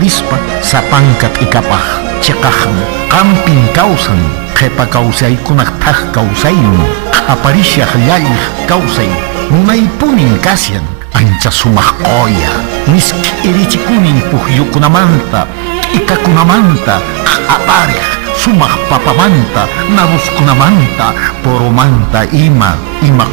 uyarispa sapanka t'ikapaq chiqaqan qampin kawsan qhipa kawsaykunaq thaq kawsaymi qhaparishaq llalliq kawsay munaypunin kasyan ancha sumaq qoya miski irichikunin pukyukunamanta t'ikakunamanta qhapariq sumaq papamanta naruskunamanta poromanta ima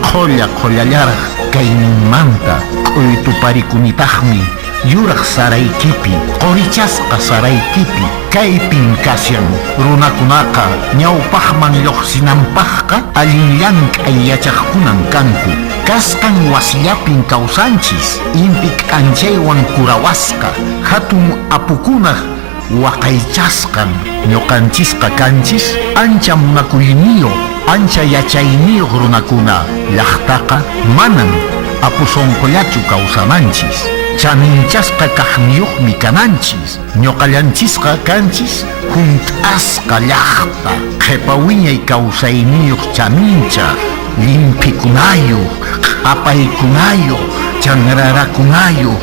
qollallaraq kayninmanta q'uytuparikunitaqmi yuraq saraykipi qorichasqa saraykipi kaypin kasyan runakunaqa ñawpaqman lluqsinanpaqqa allin llank'ay yachaqkunan kanku kasqan wasiyapin kawsanchis inti k'anchaywan kurawasqa hatun apukunaq waqaychasqan ñuqanchisqa kanchis ancha munakuyniyo ancha yachayniyuq runakuna llaqtaqa manan apusonqollachu kawsamanchis chaninchasqa kaqniyuqmi kananchis ñuqallanchisqa kanchis hunt'asqa llaqta qhipa wiñay kawsayniyuq chaninchaq limpikunayuq q'apaykunayuq chanrarakunayuq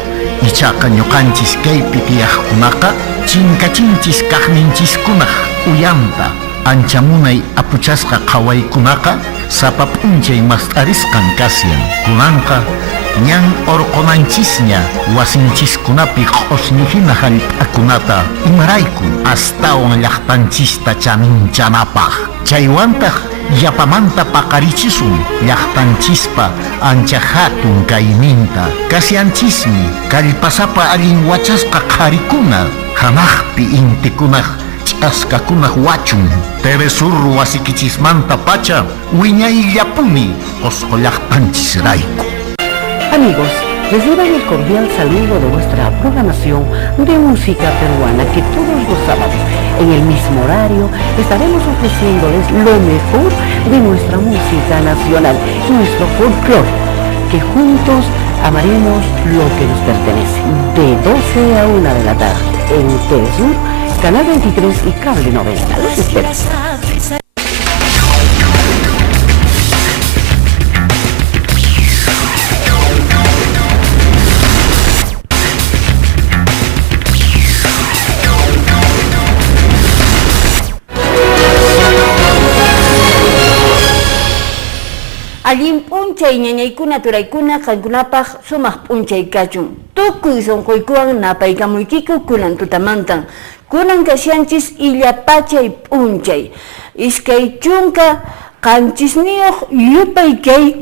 ichaqa ñuqanchis kaypi tiyaqkunaqa chinkachinchis kaqninchiskunaq uyanta ancha munay apuchasqa qhawaykunaqa sapa p'unchay mast'arisqan kasyan kunanqa ñan orqonanchisña wasinchiskunapi q'usñihina hallp'akunata imarayku astawan llaqtanchista chaninchanapaq chaywantaq yapamanta paqarichisun llaqtanchispa ancha hatun kayninta kasyanchismi kallpasapa allin wachasqa qharikuna hanaqpi intikunaq ch'askakunaq wachun Teresur wasikichismanta pacha wiñayllapuni qusqu llaqtanchisrayku. Amigos, reciban el cordial saludo de nuestra programación de música peruana que todos los sábados en el mismo horario estaremos ofreciéndoles lo mejor de nuestra música nacional, nuestro folclore, que juntos amaremos lo que nos pertenece. De 12 a 1 de la tarde en Telesur, Canal 23 y Cable 90. Los esperamos. Allin p'unchay ñañaykuna turaykuna qankunapaq sumaq p'unchay kachun. Tukuy sunquykuwan napaykamuykiku kunan tutamantan. Kunan kasyanchis illapachay p'unchay. Iskay chunka qanchisniyuq yupay kay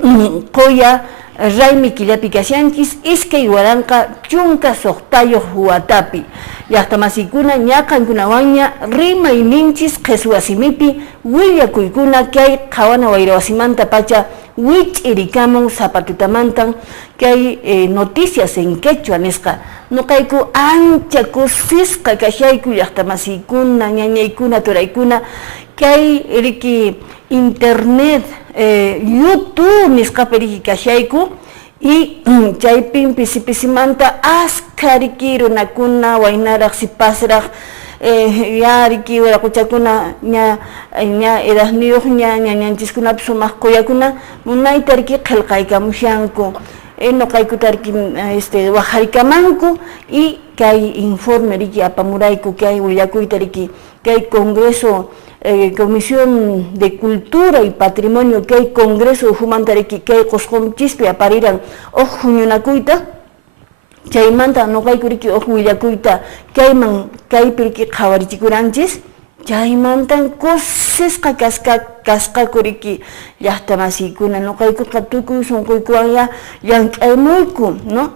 qoya raymi killapi kasyanchis iskay waranqa chunka suqtayuq huatapi. Llaqtamasikuna ñaqankunawanña rimayninchis qhichwasimipi willakuykuna kay qhawana wayrawasimanta pacha wich'irikamun sapatutamantan kay noticias en quechua nisqa nuqayku ancha kusisqa kashayku llaqtamasikuna ñañaykuna turaykuna kay riki internet YouTube nisqapi riki kashayku y chaypin pisi-pisimanta askariki runakuna waynaraq sipasraq yariki wiraquchakuna ña edasniyuq ñañanchiskunapi sumaq quyakuna munaytariki qillqaykamushanku nuqaykutariki wajarikamanku y kay informe riki apamurayku kay willakuytariki kay congreso Comisión de Cultura y Patrimonio que hay Congreso de Humantariki que hay Coscomchispi apariran ojuñunakuyta chaymanta no hay kuriki ojuillakuyta que hay piriki khawarichikuranchis chaymantan kusisqa kasqa kuriki llaqtamasikuna no hay tukuy sunquykuwan llank'aymuyku no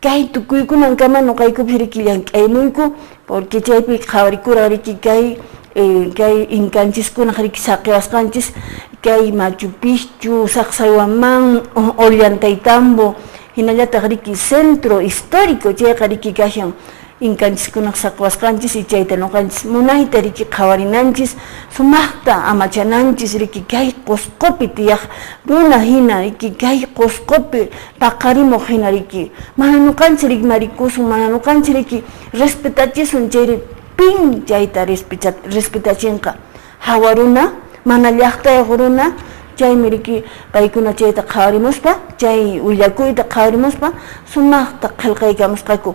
kay tukuykunan kama no hay piriki llank'aymuyku porque chaypi khawarikura riki kay inkanchiskuna riki saqiwasqanchis kay Machu Picchu, Sacsayhuamán, Ollantaytambo, hinallataq riki centro histórico chayqa riki kashan inkanchiskunaq saqiwasqanchis y chayta nuqanchis munayta riki qhawarinanchis sumaqta amachananchis riki kay Qusqupi tiyaq runa hina riki kay Qusqupi paqarimuq hina riki mana nuqanchis rimarikusun mana nuqanchis riki respetachisun chayri pin chayta respetachinqa hawaruna mana llaqtayuq runa chaymi riki paykuna chayta qhawarimuspa chay willakuyta qhawarimuspa sumaqta qillqaykamusqaku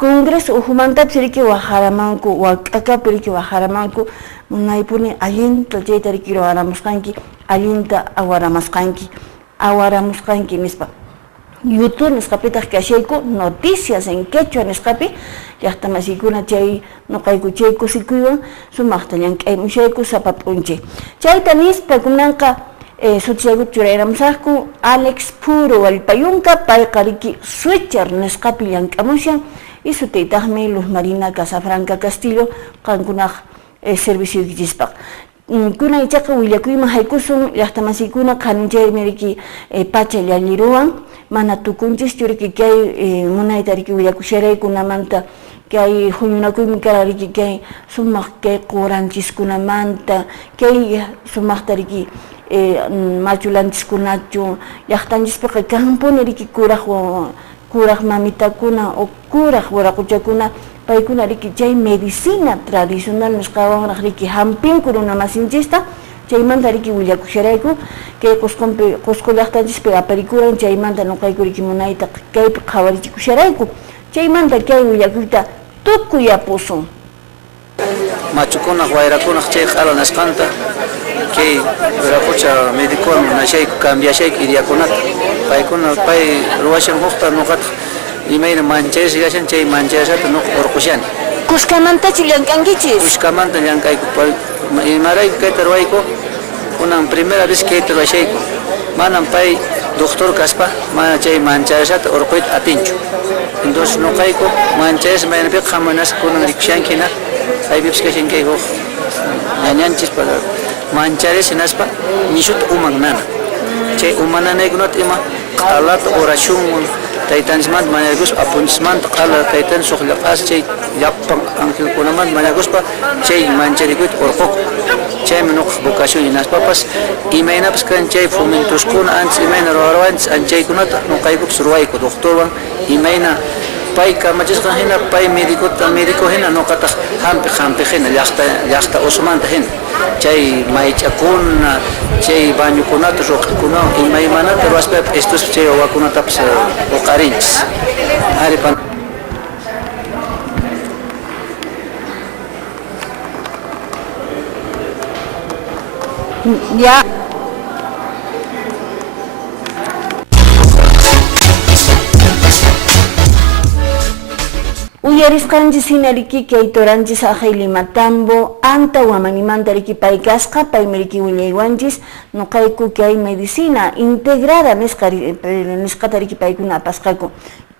Congreso uhumantapas riki waqharamanku wak'akapi riki waqharamanku munaypuni allinta chayta riki ruwaramusqanki allinta awaramusqanki nispa YouTube nisqapitaq kashayku noticias en quechua nisqapi llaqtamasiykuna chay nuqayku chay kusikuywan sumaqta llank'aymushayku sapa p'unchay chayta nispa kunanqa sutiyaykuta churayramusaqku Alex Puro Wallpayunqa payqa riki Switcher nisqapi llank'amushan y sutiytaqmi Luz Marina Casafranca Castillo qankunaq servicio kichispaq kunay chaqa willakuyman haykusun llaqtamasiykuna qhaninchaymi riki pacha llalliruwan mana tukunchis churiki kay munayta riki willakusharaykunamanta kay huñunakuymi kara riki kay sumaq kay quranchikkunamanta kay sumaqta riki machulanchikkunachu llaqtanchispaqa kanpuni riki kuraq mamitakuna o kuraq wiraquchakuna paykuna riki chay medicina tradicional nisqawanraq riki hampinku runamasinchista chaymanta riki willakusharayku kay Qusqu llaqtanchispi aparikuran chaymanta nuqayku riki munayta kaypi qhawarichikusharayku chaymanta kay willakuyta tukuy apusun machukunaq wayrakunaq chay q'ala nisqanta kay wiraqucha médicowan nashayku cambiashayku ideakunata paykuna pay ruwashan huqta nuqata imayna manchayashan chay manchayashata nuqa urqushani Kuskamantachu llank'ankichis Kushkamanta llank'ayku imarayku kayta ruwayku kunan primera vez kayta ruwashayku manan pay doctor kaspa mana chay manchayashata urquyta atinchu entonces nuqayku manchayash maynapiqa qamanas kunan rikushankina aypipas kashankay huq ñañanchis para mancharish naspa nishuta uman nana chay umananaykunata ima q'alata oracionwan taytanchimanta mañakuspa apunchismanta q'ala taytan suq llaq'as chay llapan angelkunamanta mañakuspa chay mancharikuyta urquku chaymi nuqa vocación hinaspapas imaynapas kan chay fomentoskuna antes imayna ruwarawanchis anchaykunata nuqaykupas ruwayku doctorwan imayna pay kamachisqa hina pay médico hina nuqataq hampi hina llaqta usumanta hina chay maych'akuna chay bañukunata ruqikunawan imaymanata ruwaspapas estos chay wawakunatapas huqarinchis aripan ya uyarisqanchis hina riki kaytoranchis aqhay Limatambo anta wamanimanta riki pay kasqa paymi riki willaywanchis nuqayku kay medicina integrada nisqata riki paykuna apasqaku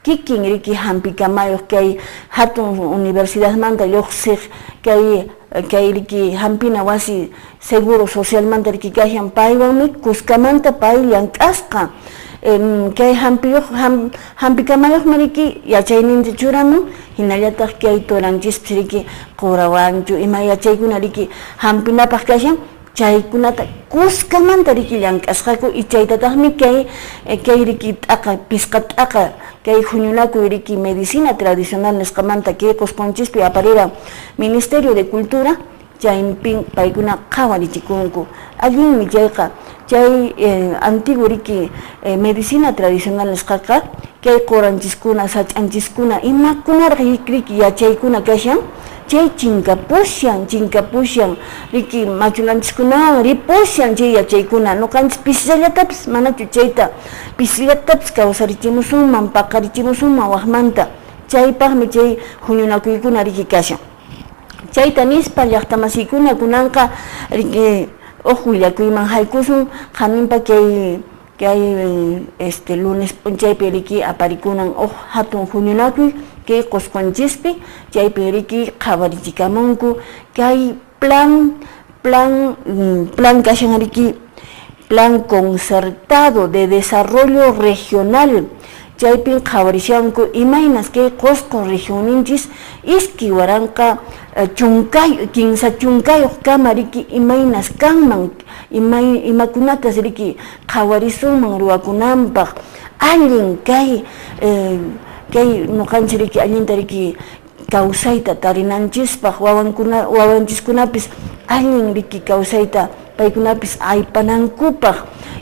kikin riki hampikamayuq kay hatun universidadmanta lluqsiq kay riki hampina wasi seguro socialmanta riki kashan paywanmi kuskamanta pay llank'asqa kay hampikamayuqmi riki yachayninta churamun hinallataq kay toranchispis riki qurawanchu ima yachaykuna riki hampinapaq kashan chaykunata kuskamanta riki llank'asqaku y chaytataqmi kay riki t'aqa pisqa t'aqa kay huñunakuy riki medicina tradicional nisqamanta kay Qusqunchikpi aparira Ministerio de Cultura chaypin paykuna qhawarichikunku allinmi chayqa chay antiguo riki medicina tradicional nisqaqa kay quranchiskuna sach'anchiskuna imakunaraq riki yachaykuna kashan chay chinkapushan riki machulanchikkunawan ripushan chay yachaykuna nuqanchis pisillatapas manachu chayta pisillatapas kawsarichimusunman paqarichimusunman waqmanta chaypaqmi chay huñunakuykuna riki kashan chayta nispa llaqtamasiykuna kunanqa riki willakuyman haykusun qaninpa kay lunes p'unchaypi riki aparikunan hatun huñunakuy kay Qusqunchikpi chaypi riki qhawarichikamunku kay plan kashan riki plan concertado de desarrollo regional chaypin qhawarishanku imaynas kay Qusqu regioninchis iski waranqa kimsa chunkayuq kama riki imaynas kanman imakunatas riki qhawarisunman ruwakunanpaq allin kay nuqanchik riki allinta riki kawsayta tarinanchispaq wawanchiskunapis allin riki kawsayta paykunapis aypanankupaq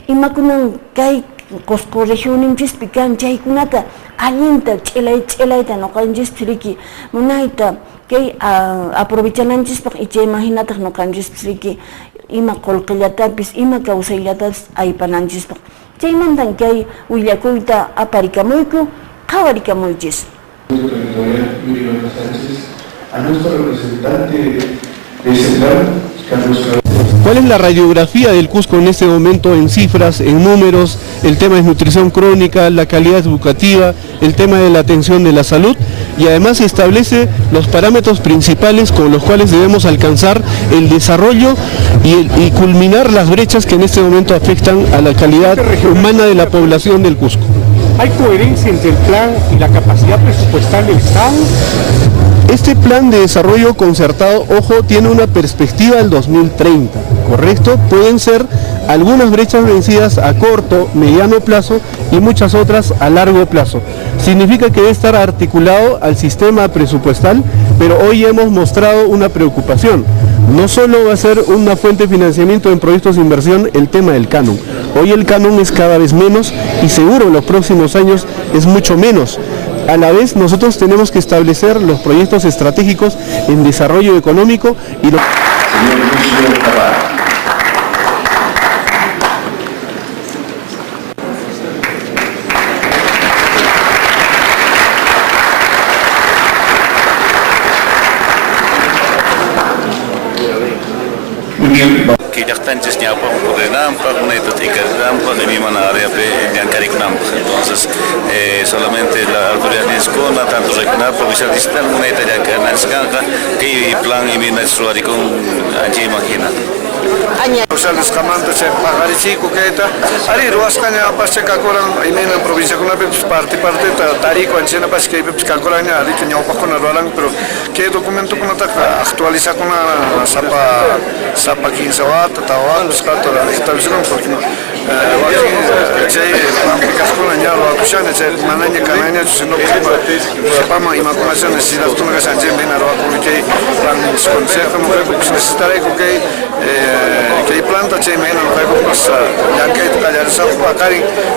imakunan kay Cusco regioninchis pican chaykunata allinta ch'elayta noqanchis riki munayta kay aprovechananchispaq chay imahinataq noqanchis riki ima qullqillatapis ima kawsayllatapas aypananchispaq chaymantan kay willakuyta aparikamuyku qhawarikamunchis. A nuestro representante de ese plan, Carlos. ¿Cuál es la radiografía del Cusco en este momento en cifras, en números? El tema es nutrición crónica, la calidad educativa, el tema de la atención de la salud y además establece los parámetros principales con los cuales debemos alcanzar el desarrollo y culminar las brechas que en este momento afectan a la calidad humana de la población del Cusco. ¿Hay coherencia entre el plan y la capacidad presupuestal del Estado? Este plan de desarrollo concertado, ojo, tiene una perspectiva del 2030, ¿correcto? Pueden ser algunas brechas vencidas a corto, mediano plazo y muchas otras a largo plazo. Significa que debe estar articulado al sistema presupuestal, pero hoy hemos mostrado una preocupación. No solo va a ser una fuente de financiamiento en proyectos de inversión el tema del canon. Hoy el canon es cada vez menos y seguro en los próximos años es mucho menos. A la vez nosotros tenemos que establecer los proyectos estratégicos en desarrollo económico y los... Entonces, solamente la autoridad de escuela, tanto regional, provincial, distrital, moneta ya que analizan que plan y bien estructurado con allí imagina. Sociales camanta se pagar chico que está ari ruas caña pasche kakoran imena provincia con la parte tarico ancena pas que kakoran ari que no con rolan pero que documento con ta actualiza con la sapa 15 watt tawa buscato la establishment porque jay kaskola ya lo tushana se mananya kananya sino pama imaginación necesidad tú me gasan en bena ro que plan consejo no que necesitaré que planta che meno no pues ya que callar sa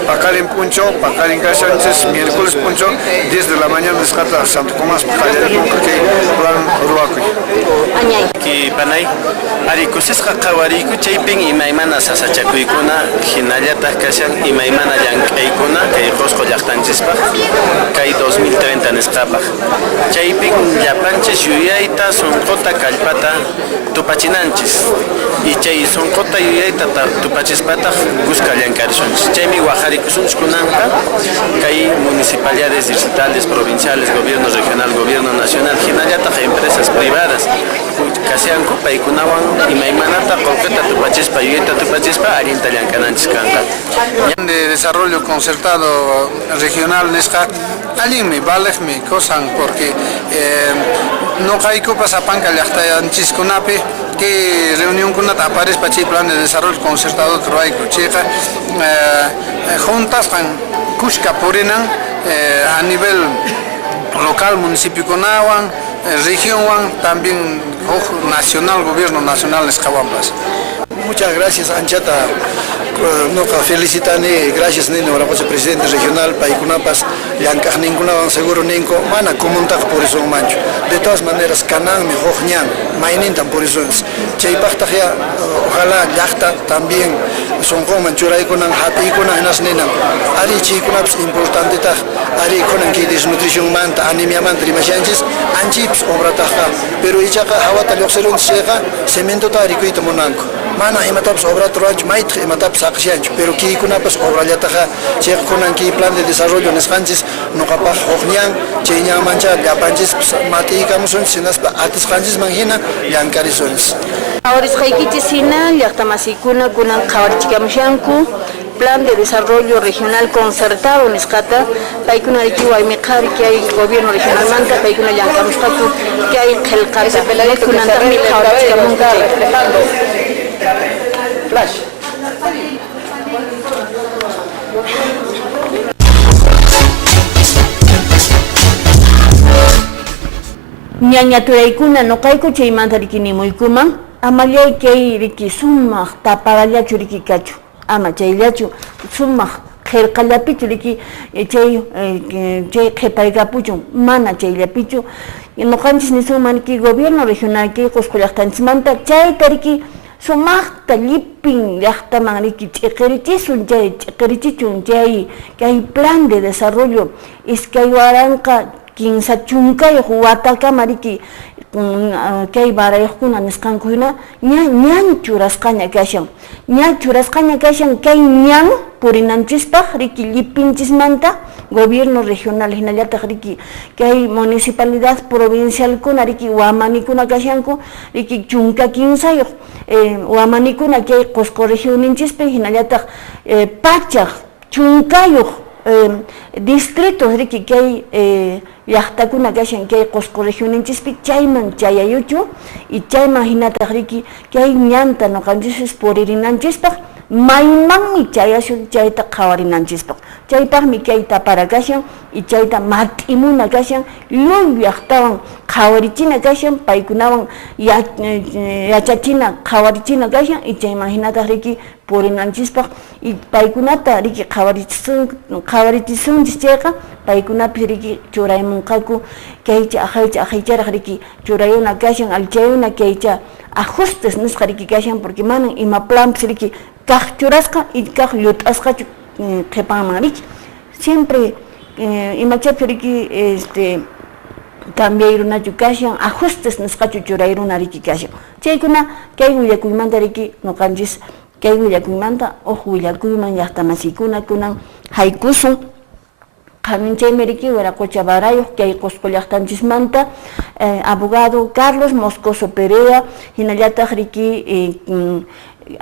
pakarin puncho pakarin casanches miércoles puncho 10 de la mañana descata Santo Tomás callar que plan ruaco que panay ari kusis qawari ku chaypin imaymana sasachakuykuna hinallata kashan imaymana llank'aykuna kay Cusco llaqtanchispa kay 2030 nisqapa chaypin llapanchis yuyayta sunqota kallpata tupachinanchis y chay sonqota yuyayta tupachispata Cusco llankarishunchis chaymi waqharikusunchis kunanqa kay municipalidades distritales, provinciales, gobierno regional, gobierno nacional hinallata empresas privadas kasian kupaykunawan imaymanata qolqita tupachispa yuyayta tupachispa arinta llankananchis kanqa. De desarrollo concertado regional nesqa alimi balejmi cosan porque no hay copas apanca llaqtayanchis kunapi que reunión con aparece para el plan de desarrollo concertado traico checa juntas con Cusca Purinan a nivel local municipio Conawan región también nacional gobierno nacional Escabambas. Muchas gracias Anchata. No felicitani gracias nino la presidente regional Paikunapas yankaj ninguna seguro ninko mana comunta por eso mancho de todas maneras canan mi hojñan mainintan por eso chaypaqta ya ojalá llaqta también son como manchuray konan hati konan nasnina ari chikunaps importante ta ari konan ki desnutrición manta anemia manta rimachanchis anchips obrataja pero ichaqa hawata loxelun cheqa cemento tari kuita monanko mana imataps obra troanch mait imataps aqshanch pero ki kunapas obra llataja cheq konan ki plan de desarrollo nesqanchis noqapaq hojñan chayña mancha llapanchis mati kamusun sinaspa atisqanchis manhina llankarisunchis Ahora llaqtamasikuna kunan qhawarchikamushanku plan de desarrollo regional concertado nesqata paykuna rikiwaymiqa que hay gobierno regional manta paykuna llankamusqaku que hay qillqata kunantaqmi qhawarchikamunku Flash. Ñañaturaykuna nuqayku chaymanta rikinimuykuman amallay kay riki sumaq taparallachu rikikachu ama chayllachu sumaq qillqallapichu riki chay qhipaykapuchun mana chayllapichu nuqanchis nishumanki gobierno regional kay Qusqu llaqtanchimanta chayta riki sumaqta llipin llaqtaman riki ch'iqirichisun chay ch'iqirichichun kay plan de desarrollo iskay waranqa 15 chunkayuq watakama riki kay barayuqkuna nisqankuna ñan churasqaña kashan kay ñan purinanchispaq riki llipinchismanta gobierno regional hinallataq riki kay municipalidad provincial kuna riki wamanikuna kashanku riki chunka 15 wamanikuna kay Qusqu regioninchispi hinallataq pachaq chunkayuq distritos riki kay llaqtakuna kashan kay Qusqu regioninchispi chayman chayayuchu y chayman hinataq riki kay ñanta nuqanchis puririnanchispaq maymanmi chayashun chayta qhawarinanchispaq chaypaqmi kay tapara kashan y chayta mat'imuna kashan llull llaqtawan qhawarichina kashan paykunawan yachachina qhawarichina kashan y chayman hinataq riki purinanchispaq y paykunata riki qhawarichisunchis chayqa paykunapi riki churaymunqaku kaycha ahaycharaq riki churayuna kashan alchayuna kaycha ajustes nisqa riki kashan porque manan ima planpis riki kaq churasqa y kaq llut'asqachu qhipanman riki siempre imachapi riki cambiayrunachu kashan ajustes nisqachu churayruna riki kashan chaykuna kay willakuymanta riki nuqanchis kay willakuymanta willakuyman llaqtamasiykuna kunan haykusun qhaninchaymi riki Wiraqucha barayuq kay Qusqu llaqtanchismanta abogado Carlos Moscoso Perea hinallataq riki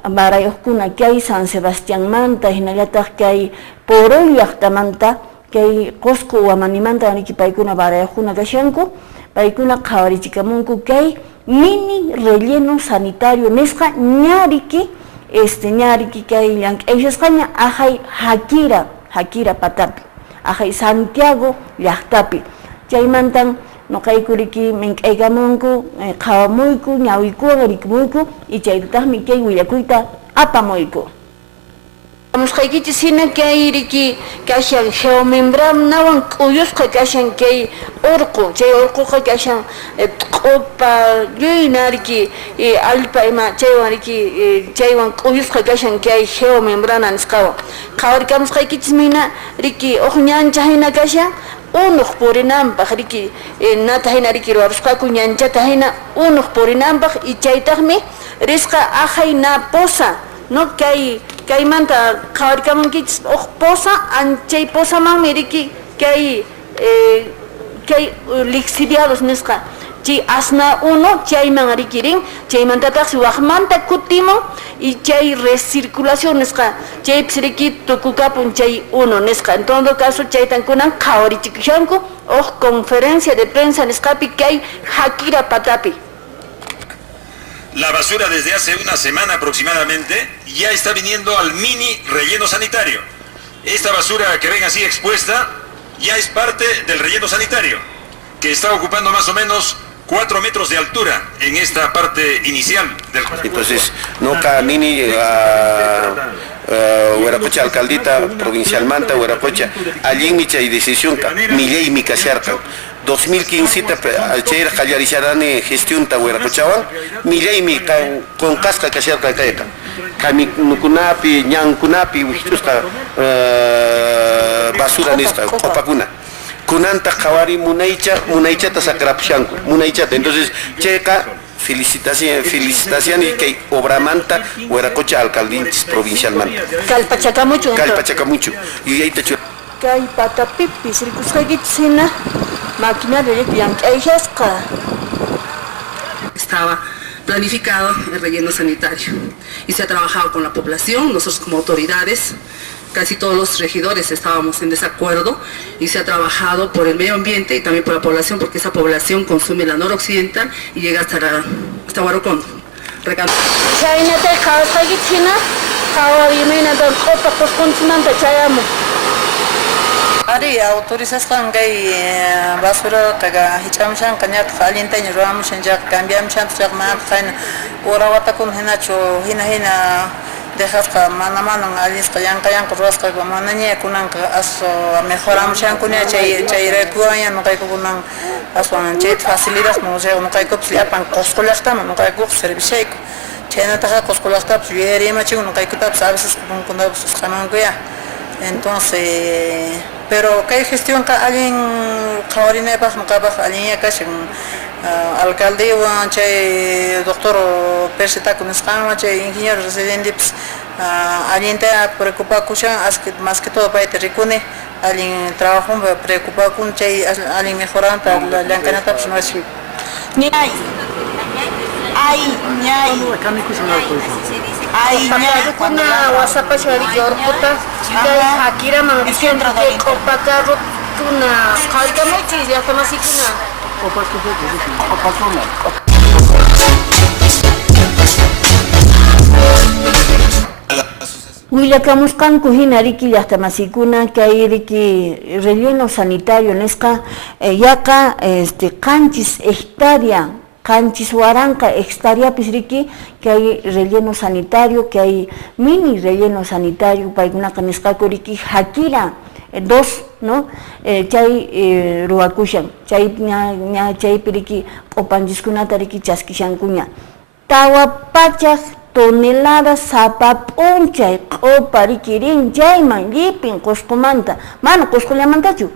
barayuqkuna kay San Sebastián manta hinallataq kay Poroy llaqtamanta kay Qusqu wamanimanta riki paykuna barayuqkuna kashanku paykuna qhawarichikamunku kay mini relleno sanitario nisqa ñariki ñariki kay llank'ayshasqaña ahay Hakira patapi ahay Santiago llaqtapi chaymantan nuqayku riki mink'aykamunku qhawamuyku ñawiykuwan rikmuyku y chaytataqmi kay willakuyta apamuyku Musqaykichis hina kay riki kashan geomembranawan k'uyusqa kashan kay urqu chay urquqa kashan q'upa lluyna riki allpa ima chaywan riki chaywan k'uyusqa kashan kay geomembrana nisqawan qhawarikamusqaykichis hina riki ñancha hina kashan unuq purinanpaq riki nata hina riki ruwarusqaku ñanchata hina unuq purinanpaq y chaytaqmi risqa ahay na posa no kaymanta qhawarikamunkichis posa chay posamanmi riki kay lixiviados nisqa chay asna uno chayman rikirin chaymantataqsi waqmanta kutimun y chay recirculación nisqa chaypis riki tukukapun chay uno nisqa en todo caso chaytankunan qhawarichikishanku conferencia de prensa nisqapi kay Hakira patapi. La basura desde hace una semana aproximadamente ya está viniendo al mini relleno sanitario. Esta basura que ven así expuesta ya es parte del relleno sanitario, que está ocupando más o menos 4 metros de altura en esta parte inicial del... Entonces, no camini Wiraqucha alcaldita provincial manta Wiraqucha allí mi chay decisión millay mi kasharqa 2015 chay qallarisharani gestión ta Wiraquchawan millay mi con casca kasharqa kayqa kami nukunapi ñankunapi wichusqa basura nisqa qopakuna kunanta qhawari munaychata sakrapushanku munaychata entonces chayqa felicitación y que obramanta Wiraqucha alcaldinchis provincial manta Calpachacamucho y ahí te chulo kay patapipis rikusqaykichis hina maquinaria llank'ayshasqa estaba planificado el relleno sanitario y se ha trabajado con la población, nosotros como autoridades casi todos los regidores estábamos en desacuerdo y se ha trabajado por el medio ambiente y también por la población, porque esa población consume la noroccidental y llega hasta Huarocondo. Ari autorizasqan kay basura taga hichamshan kañat qalintaña ruwamushan jak cambiamshan chaq mat qayna urawatakun hinachu hina dejas mana alis kayan kurwas mana nya kunang aso mejoramos yang kunya chay rekuanya no kaiko kunang aso chay facilidades no sé no kaiko pliapan coscolasta no kaiko servicio chena taja coscolasta yeri machi no kaiko tap a veces con kaman kuya entonces pero que gestión ka alguien kawarine pas no kabas alguien ya casi alcalde wa chay doctor persita con escama chay ingeniero residente alguien te preocupa kushan más que todo para tericune alguien trabajo preocupa con chay alguien mejorando la canata pues no es ñay ay ñay kuna wasapa shari yorputa kay hakira mangisión que copaca rotuna kalgama chis ya como así kuna Huillacamuscan cujinariki hasta masikuna que hay riki relleno sanitario nesca yaca canchis hectárea canchis huaranca hectárea pisriki que hay relleno sanitario que hay mini relleno sanitario para una canesca riki hakira dos, ¿no? Chay ruakushan, chay ña chay piriki opanjiscuna tariki chaskishan kuña. Tawa pachas toneladas sapa punchay oparikirin chayman lipin coscomanta, mana coscollamantachu.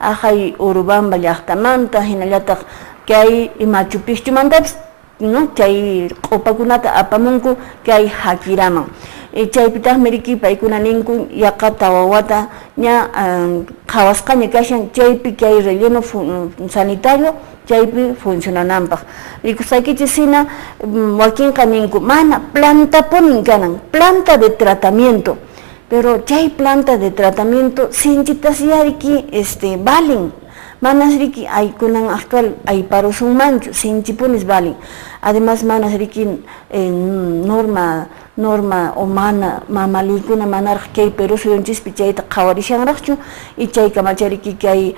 Ajay Urubamba llaqtamanta hinallataq que hay Machu Picchu mantaps, ¿no? Chay opakunata apamunku que hay hakiraman. Chaypitas meriki paikuna ninku yaqa tawawata ña qhawasqaña kashan chaypi que hay relleno sanitario chaypi funcionananpaq rikusaykichis hina wakinqa ninku mana planta punin kanan planta de tratamiento pero chay planta de tratamiento sinchitas yariki valen manas riki ay kunan actual ay parusun manchu sinchipunis valen además manas riki norma humana mamalikuna manar kay pero suyunchis chayta qhawarishanraqchu y chay kamachariki kay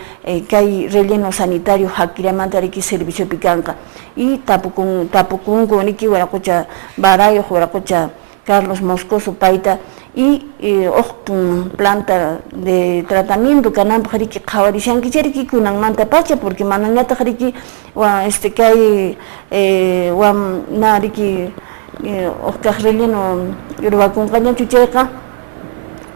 relleno sanitario hakiramanta riki servicio picanca y tapukunku niki waraqucha barayo waraqucha Carlos Moscoso paita y planta de tratamiento kananpaq riki qhawarishanki riki kunanmanta pacha porque manañataq riki kay na riki relleno ruwakunqañachu chayqa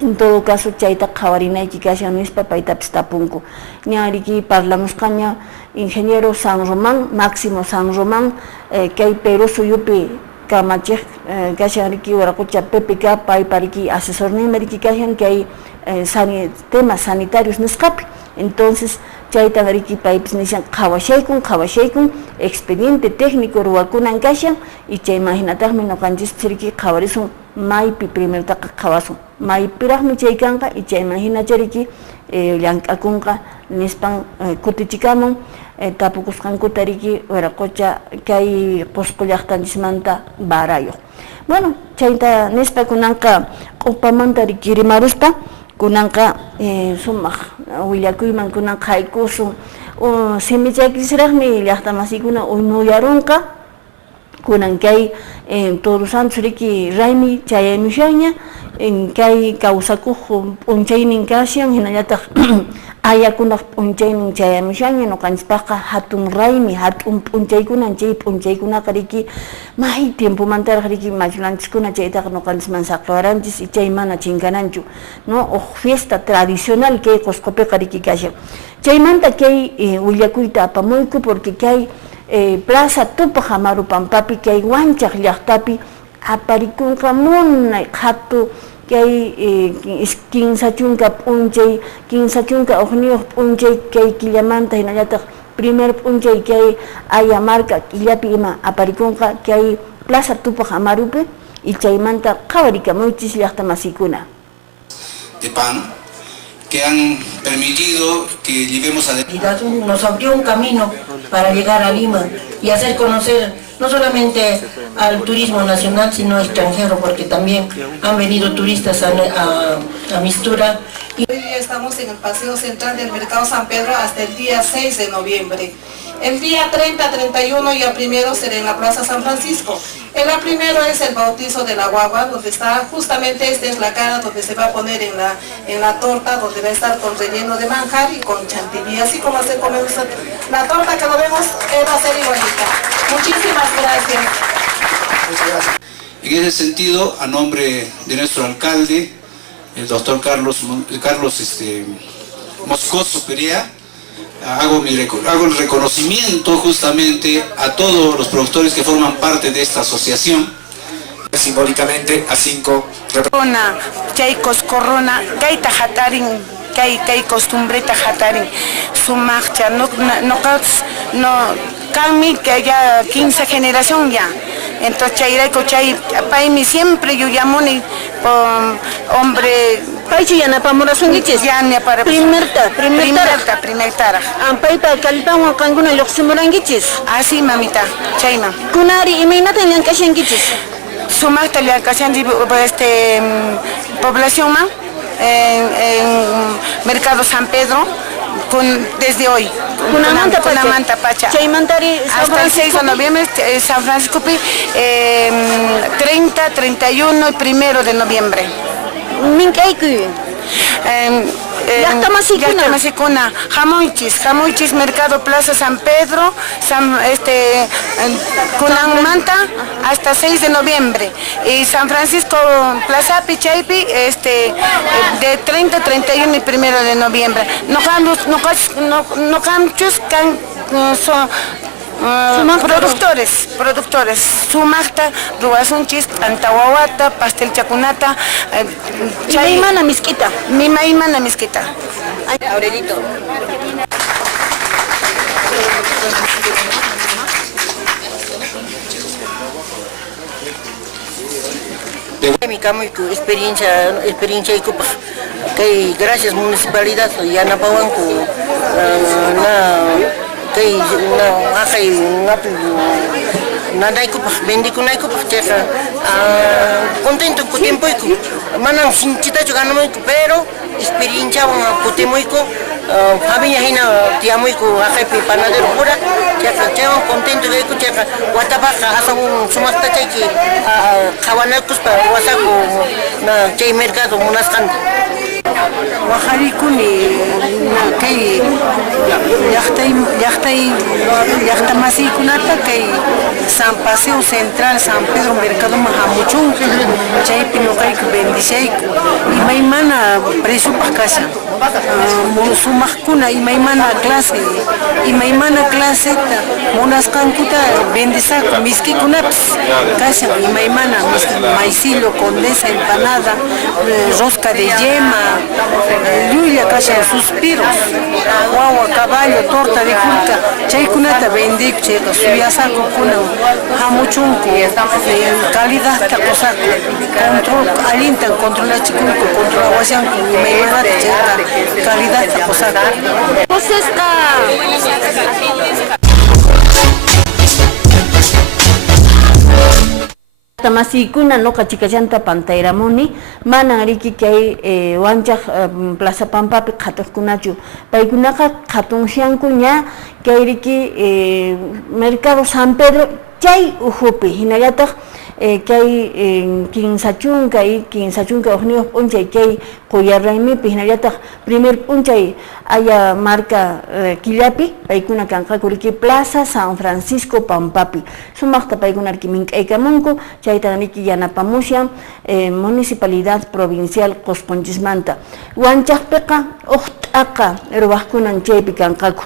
en todo caso chayta qhawarinayki kashan nispa paytapis tapunku ña riki parlamusqaña ingeniero San Román Máximo San Román kay Perú suyupi kamachiq kashan riki waraqucha PPK paypa riki asesorniymi riki kashan que hay temas sanitarios nisqapi entonces chayta riki paypis nishan qhawashaykun expediente técnico ruwakunan kashan y chay imaginataqmi nuqanchis riki qhawarisun maypi primertaqa qhawasun maypiraqmi chay kanqa y chay imaginacha riki llank'akunqa nispan kutichikamun tapukusqankuta riki waraqucha kay Qusqu llaqtanchismanta barayuq bueno chayta nispa kunanqa q'upamanta riki rimaruspa kunanqa sumaq willakuyman kunanqa haykusun simichaykisraqmi llaqtamasikuna uynuyarunqa kunan kay Todos Santos riki raymi chayamushaña kay kawsakuq p'unchaynin kashan hinallataq ayakunaq p'unchaynin chayamushaña nuqanchikpaqa hatun raymi hatun p'unchaykunan chay p'unchaykunaqa riki may tiempomantaraq riki machulanchiskuna chaytaqa nuqanchikman saqlawaranchis y chay mana chinkananchu no fiesta tradicional kay Qusqupiqa riki kashan chaymanta kay willakuyta apamuyku porque kay Plaza Tupac Amaru Pampapi kay wanchaq llaqtapi aparikunqa munay qhatu kay kinsachunka p'unchay kinsachunka uqniyuq p'unchay kay killamanta hinallataq primer p'unchay kay Ayamarca killapi ima aparikunqa kay Plaza Tupac Amarupi y chaymanta qhawarikamunchis llaqtamasikuna de pan que han permitido que lleguemos a... Nos abrió un camino para llegar a Lima y hacer conocer no solamente al turismo nacional, sino extranjero, porque también han venido turistas a Mistura. Hoy día estamos en el Paseo Central del Mercado San Pedro hasta el día 6 de noviembre. El día 30, 31 y el primero será en la Plaza San Francisco. El primero es el bautizo de la guagua, donde está justamente, esta es la cara donde se va a poner en la torta, donde va a estar con relleno de manjar y con chantilly, así como se come la torta que lo vemos, va a ser igualita. Muchísimas gracias. Muchas gracias. En ese sentido, a nombre de nuestro alcalde, el doctor Carlos Moscoso Perea, hago el reconocimiento justamente a todos los productores que forman parte de esta asociación. Simbólicamente a 5 Corona, chaykos corona, gaita hatarin, kay costumbreta hatarin, su marcha, no, Kami, que ya 15 generación ya. Entonces, chay, paimi siempre yo llamo ni hombre. Paichi ya na pamorasungichis. Ya ni para. Primer tara. Ampay pa kalipan wa kanguna loximorangichis. Así mamita, chayma. Kunari imaynata llankashangichis. Sumasta llankashan población ma en Mercado San Pedro. Desde hoy, Kunamanta Pacha. Hasta el 6 de noviembre, San Francisco, 30, 31 y 1 de noviembre. Yactamasikuna, Jamoichis, Mercado Plaza San Pedro, Kunamanta, hasta 6 de noviembre. Y San Francisco Plaza Pichaipi, de 30, 31 y 1 de noviembre. No productores, Sumacta, Ruasunchis, Antahuahuata, Pastel Chacunata, Chaimana Misquita. Mimaimana Misquita. Aurelito. Mi experiencia y copa que gracias municipalidad ya na pawanku contento con tiempo manan sin chita pero experiencia putemoico familia hina tiamoico ajepe panadero pura ya contento de que ya guatabaja hasta un sumasta que kawanalkus para wasako na chay mercado munaskan Wajarikuni kay llaqtamasikunata kay San Paseo Central, San Pedro Mercado Mahamuchun, chaypi nuqayku bendishayku imaymana presupaq kashan sumaqkuna imaymana claseta munasqankuta bendisaku miskikunapis kashan imaymana maicillo, condesa, empanada, rosca de yema, llulla kashan suspiros, guagua, caballo, torta de culca, chaykunata bendiku chayqa suyasaku kunan hamuchunku calidad takosaku control allintan controlachikunku controlawashanku imaymanata chayqa calidad takosaku. Tamasikuna no kachikachanta pantairamuni manan riki kay wanchaq Plaza Pampapi qhatuqkunachu paykunaqa qhatunsiankuña kay riki Mercado San Pedro chay uhupi hinallataq kay kinsachunka uqniyuq p'unchay kay Quyarraymipi hinallataq primer p'unchay aya marca killapi paykuna kanqaku riki Plaza San Francisco Pampapi sumaqta paykuna riki mink'aykamunku chayta riki yanapamushan Municipalidad Provincial Qusqunchikmanta wanchaqpiqa uqt'aqa ruwaqkunan chaypi kanqaku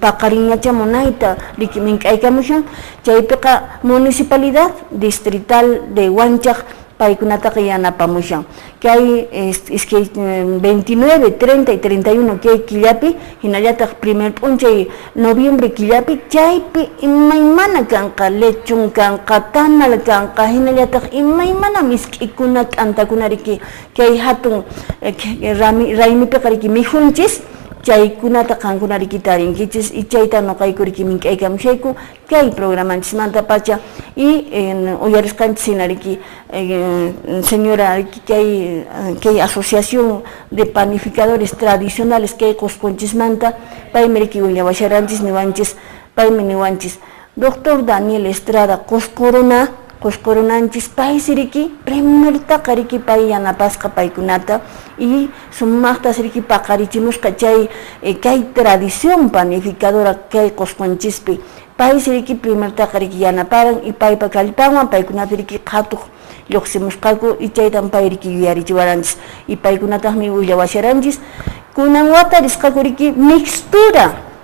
paqariñachamunayta riki mink'aykamushan chaypiqa Municipalidad Distrital de Wanchaq paykunataqa yanapamushan kay 29, 30 y 31 kay killapi hinallataq primer p'unchay noviembre killapi chaypi imaymana kanqa lechun kanqa tanal kanqa hinallataq imaymana misk'ikuna t'antakuna riki kay hatun raymipiqa riki mijunchis chaykunata qankunariki tarinkichis y chayta noqaykuriki mink'aykamushayku kay programanchikmanta pacha y uyarisqanchis hinariki señora kay asociación de panificadores tradicionales kay qusqunchismanta paymiriki willawasharanchis niwanchis paymi niwanchis Doctor Daniel Estrada Coscoronanchis paisiriki primerta kariki pay yanapasqa paykunata y sumaqta siriki paqarichimusqa chay kay tradición panificadora kay Cosconchispi paisiriki primerta kariki yanaparan y paypa kallpanwan paykunata riki qhatuq lluqsimusqaku y chaytan payriki yuyarichiwaranchis y paykunataqmi willawasharanchis kunan wata risqaku riki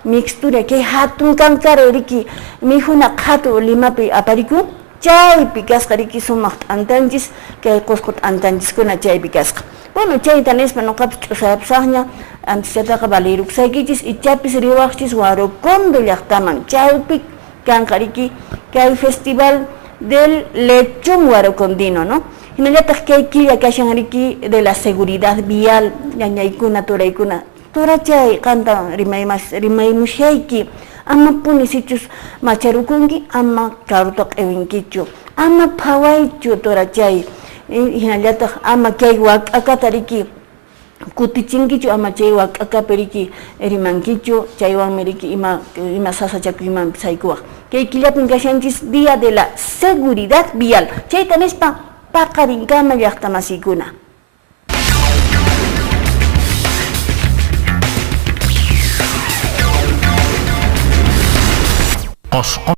mixtura kay hatun kankara riki mijuna qhatu Limapi apariku chaypi kasqa riki sumaq t'antanchis kay Qusqu t'antanchiskuna chaypi kasqa bueno chayta nispa nuqapis ch'usayapusaqña antishataqa valiruksaykichis y chaypis riwaqchis Warukundu llaqtaman chaypi kanqa riki kay festival del lechón warukundino no hinallataq kay killa kashan riki de la seguridad vial ñañaykuna turaykuna tura chay qanta rimaymushayki ama punisichus macharukunki ama karuta q'iwinkichu ama phawaychu turachay hinallataq ama kay wak'akata riki kutichinkichu ama chay wak'akapi riki rimankichu chaywanmi riki ima sasachakuymanpis haykuwaq kay killapin kashanchis día de la seguridad vial chayta nispa paqarinkama llaqta masiykuna Qusqu